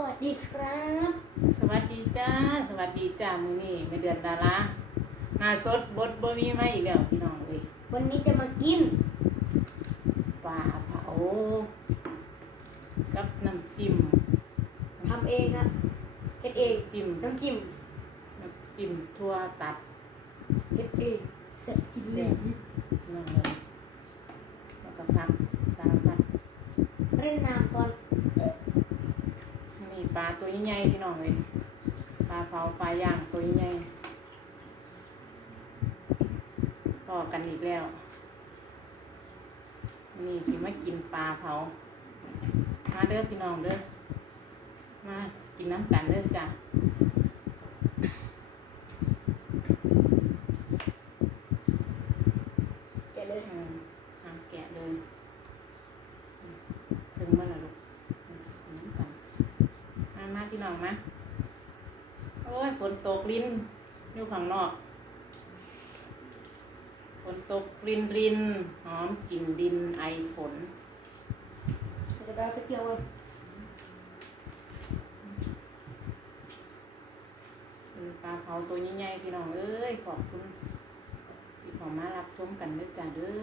วัสดีครับ สวัสดีจ้า สวัสดีจ้ามือนี่ไม่เดือนดาราหน้าสดบดบ่มีมาอีกแล้วพี่น้องเอ้ยวันนี้จะมากินปลาเผากับน้ำจิ้มทำเองครับเฮ็ดเองจิ้มน้ำจิ้มน้ำจิ้มทั่วตัดเฮ็ดเองเสร็จอีหลีพี่น้องเลยแล้วก็พักสารพัดเล่นน้ำก่อนนี่ ปลาตัวใหญ่ๆพี่น้องเลยปลาเผาปลาย่างตัวใหญ่ต่อกันอีกแล้ว นี่สิมากินปลาเผามาเด้อพี่น้องเด้อมากินน้ำกันเด้อจ้ะ แกะเลย อืมอะแกะเลยอืมถึงมาแล้วลูกอืมกินน้ำกันมามาพี่น้องมา โอ้ยฝนตกลิ้นอยู่ข้างนอก ฝนตก รินรินหอมกลิ่นดินไอฝนจะได้สักเกียวเลยเป็นปลาเผาตัวใหญ่ๆพี่น้องเอ้ยขอบคุณที่เขอมารับชมกันเด้อจ้าเด้อ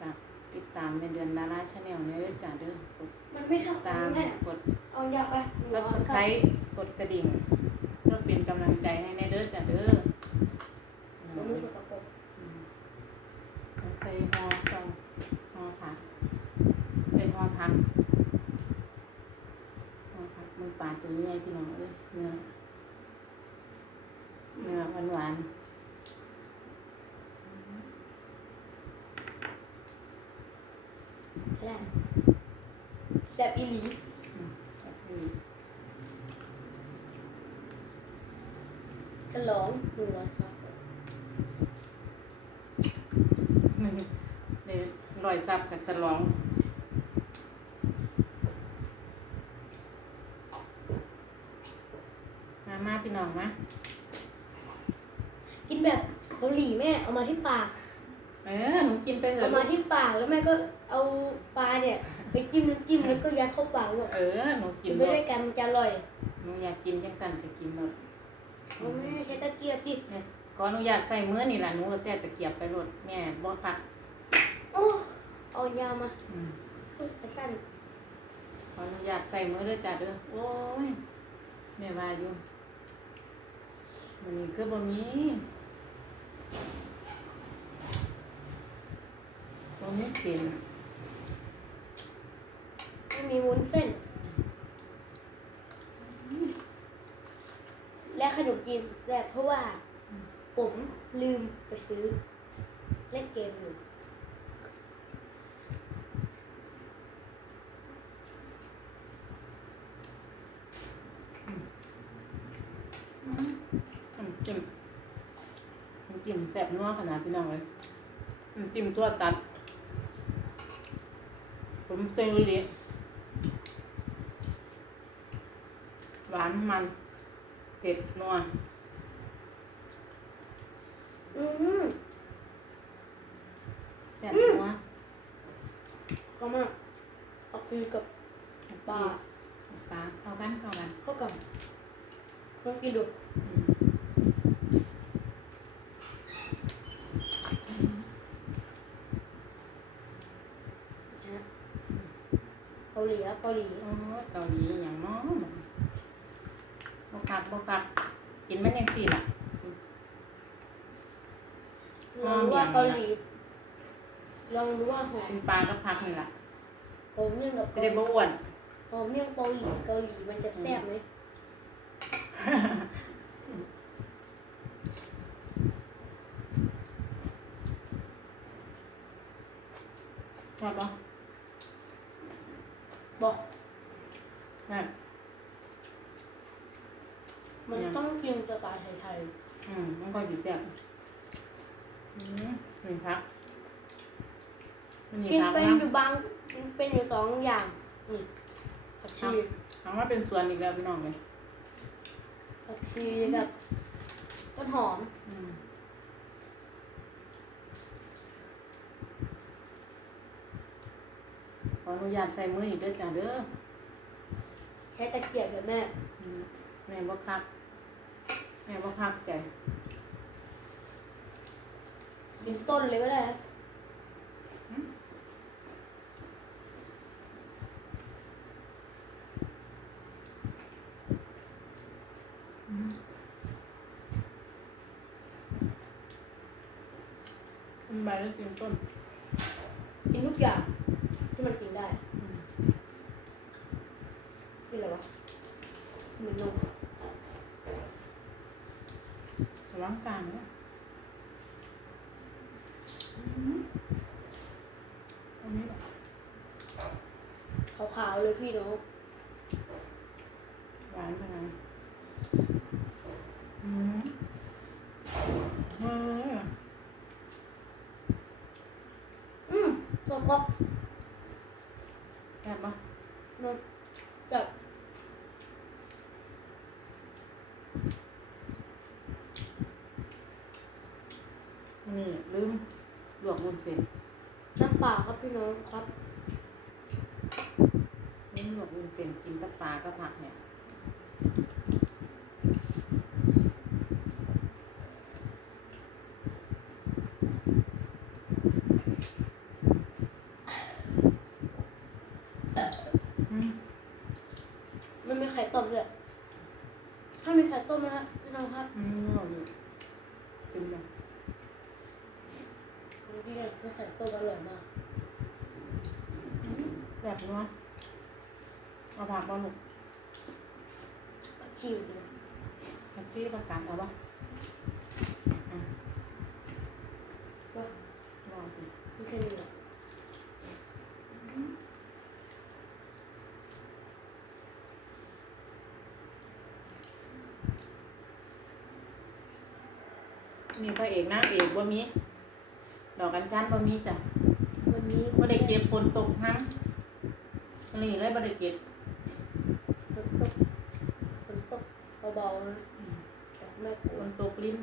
ฝากติดตามในเดือนดาราชาแนลเด้อจ้าเด้อกดมันไม่เท่ากัตานมแม่กดเอายาไปหนูซับเอาสไครเข้าต์กดกระดิ่งเพื่อเป็นกำลังใจให้ในเด้อจ้าเด้อหนู มือสกปรกอืมเอาใส่ห่อเจ้าห่อผักเป็นห่อผักห่อผักมันปลาตัวใหญ่พี่น้องเอ้ยเนื้อเนื้อหวานหวานได้แซ่บอีหลีๆอืมก็คือฉลองหนึ่งร้อยซับในร อยซับกับฉลองมามาพี่น้องมากินแบบเกาหลีแม่เอามาที่ปาก เออหนูกินไปเถเอาอะมาที่ปากแล้วแม่ก็เอาปลาเนี่ย ไปจิ้มน้ำจิ้มแล้วก็ยัดเข้าปากเลยเออหนูกิกินนหไปมดด้วยกันมันจะอร่อยหนูอยากกินจังสันก็กินหมดเอาแม่ใช้ตะเกียบดิแม่ขออนุญาตใส่มือนี่แหละหนูก็แซ่ตะเกียบไปรดแม่บ่ตักโอ้ เอายามาอืมอุ๊ยสั้นขออนุญาตใส่มือเด้อจ้าเด้อโอ้ยแม่ว่าอยู่มันนี้คือบ่มีบ่มีเส้นไม่มีวุ้นเส้น และขนมจีนสุดแซ่บเพราะว่า ผมลืมไปซื้อ เล่นเกมอยู่ น้ำจิ้มน้ำจิ้มแซ่บนั วขนาดพี่น้องเลยน้ำจิ้มตัวตัด ผมเซลลี่หวานมันเผ็ดนัวอืมแซ่บนัวก็มาเอาคือกับปลาปลาเข้ากันเข้ากันเข้ากับลองกินดูอืม นะเกา หลีครับเกาหลีโอ้ยเกาหลีอย่างน้อยบกคักบกคักกินมันยังสี่ล่ะลองรู้ว่าเกาหลีลองรู้ว่าหอมกินปลาก็พักนี่ล่ะหอมเมี่ยงกับจะเกาหได้ลีบ่อ้วนหอมเมี่ยงเกาหลีเกาหลีมันจะแซ่บไหมชอบปะ บอก นั่น มันต้องกินสไตล์ไทยอืมมันก็ดีแซ่บอืมนี่พักมันๆนี่กินพักเป็นนะอยู่บางเป็นอยู่สองอย่างนี่ผักชีถามว่าเป็นส่วนอีกแล้วพี่น้องเลยผักชีกับต้นหอมอืมออนุญาตใส่มืออีกเด้อจ้าเด้อใช้ตะเกียบเลยแม่อืมแม่บ่คัก แม่บ่คักใจกินต้นเลยก็ได้นะทำไมแล้วกินต้นกินทุกอย่างที่มันกินได้อืมกินอะไรวะเหมือนนม ระวังกลางนะตรงนี้แหละขาวๆเลยพี่น้องหวานขนาดนั้นอืมเอออืมนมก็แซ่บปะนมแบบ นี่ลืมลวกวุ้นเส้นน้ำเปล่าครับพี่น้องครับลืมลวกวุ้นเส้นกินกับปลากับผักเนี่ยอืมมันมีไข่ต้มด้วยถ้ามีไข่ต้มไหมครับพี่น้องครับอืมอร่อยอยู่เป็นแบบ พี่เนี่ยมีไข่ต้มอร่อยมากแบบนัวเอาผักมาลูกชิวเลยผักชีผักกาดเอาปะอืมก็ลองดูไม่แค่นี้แหละมีพระเอกนางเอกบ่มี ดอกกัญชันบ่มีจ้ะวันนี้บ่ได้เก็บฝนตกน้ำนี่เลยบ่ได้เก็บฝนตกฝนตกเบาๆนะแต่ไม่กลัฝวนตกลิ้น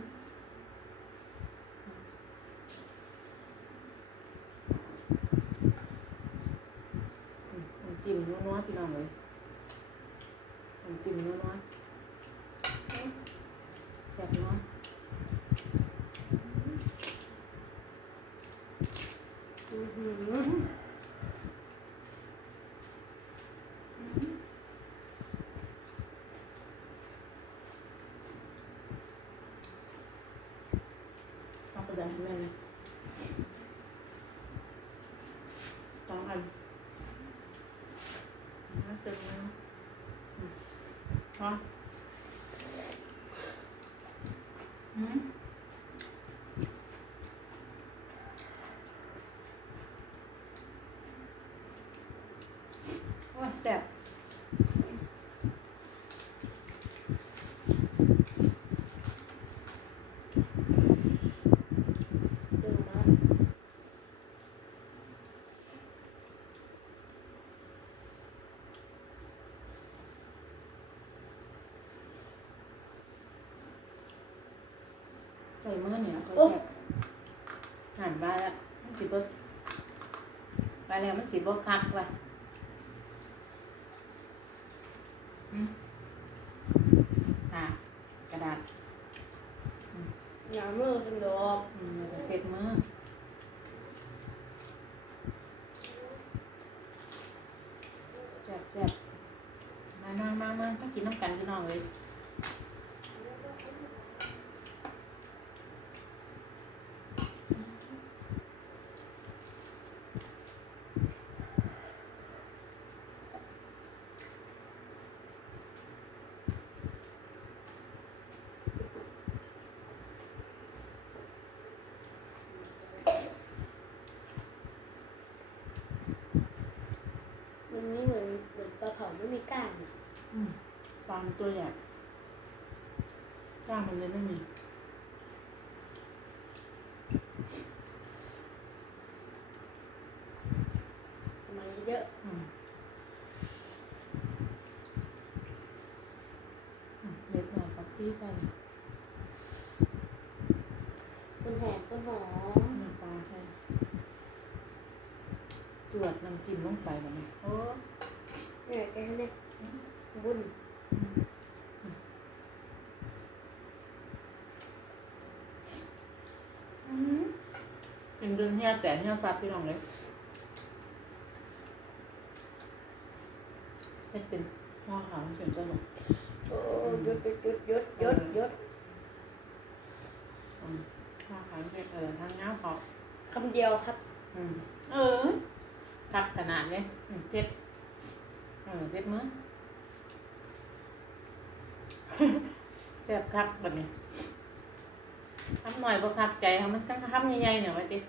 อืมน้ำจิ้มนัวๆพี่น้องเลยน้ำจิ้มนัวๆแซ่บนัว อื้อหือ เอาไปดั นให้แม่นะสองอันน่าตึงนะฮะอืมโอ้ยแซ่บ เดินมา ใส่มือ เนี่ยเขาแซ่บหั่นไปแล้วมันสิบ่ไปแล้วมันสิบ่คักว่ะอืมอะกระดาษหนามือเป็นดอกอืมแล้วก็เสร็จมือแซ่บแซ่บมามามามาถ้ากินน้ำกันพี่น้องเลย วันนี้เหมือนเหมือนปลาเผา ไม่มีก้างอะอืมปลามันตัวใหญ่กล้างมันเลยไม่มีมันเยอะอืมอืมเด็ดหน่อยปักจี้ใส่ต้นหอมต้นหอมน้ำปลาใส่จวดน้ำำจิ้มลงไปแบบนี้โอ้ เนี่ยแกเนี่ยบุญดึงดึงเฮียแต่เฮียฟัดพี่น้องเลยเฮ็ดเป็นห่อขาวเฉยๆหรอกโอ้ยศยศยศยศยศอืมห่อขาวเฮ็ดเออทางเงาเขาคำเดียวครับ อืมเออคักขนาดเลยอืมเจ็ด เออเจ็ดมือแซ่บคักแบบนี้ทำหน่อยบ่คักใจทำมันตั้งทำใหญ่ๆหน่อยไว้ติ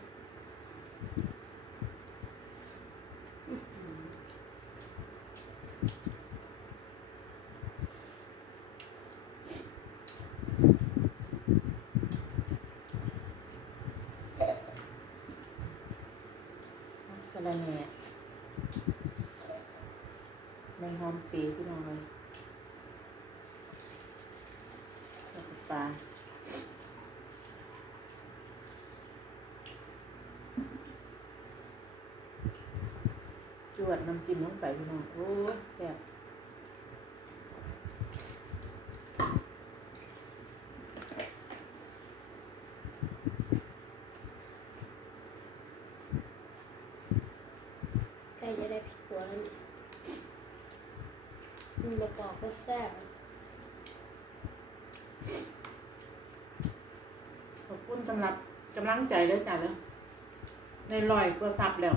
สะระแหน่ใบ หอมปีพี่น้องเลยแล้วก็ปลาจวดน้ำจิ้มลงไปพี่น้องโอ้แบบ ใกล้จะได้ผิดตัวแล้วเนี่ยมีมะกอกก็แซ่บ ขอบคุณสำหรับกำลังใจเลยจ้ะเลยได้ลอยก็ซับแล้ว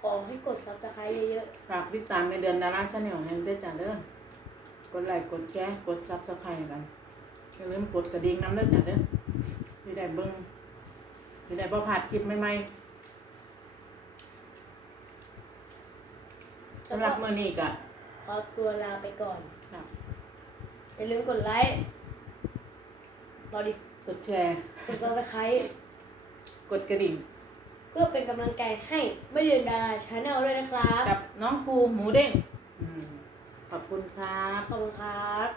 ขอให้กดซับสไครต์เยอะฝากติดตามในเดือนดาราชาแนลให้ด้วยจ้ะเด้อกดไลค์กดแชร์กดซับสไครต์กันอย่าลืมกดกระดิ่งน้ำเด้อจ้ะเด้อที่ได้เบิ้งที่ได้บ่พลาดคลิปใหม่ๆๆแล้วสำหก็รับมื้อนี้ก็ขอตัวลาไปก่อนครับ อย่าลืมกดไลค์รอดิ กดแชร์ กดซับสไครต์กดกระดิ่ง เพื่อเป็นกำลังใจให้ไม่เดินดาราชาแนลด้วยนะครับ กับน้องภูหมูเด้งอืมขอบคุณครับ ขอบคุณครับ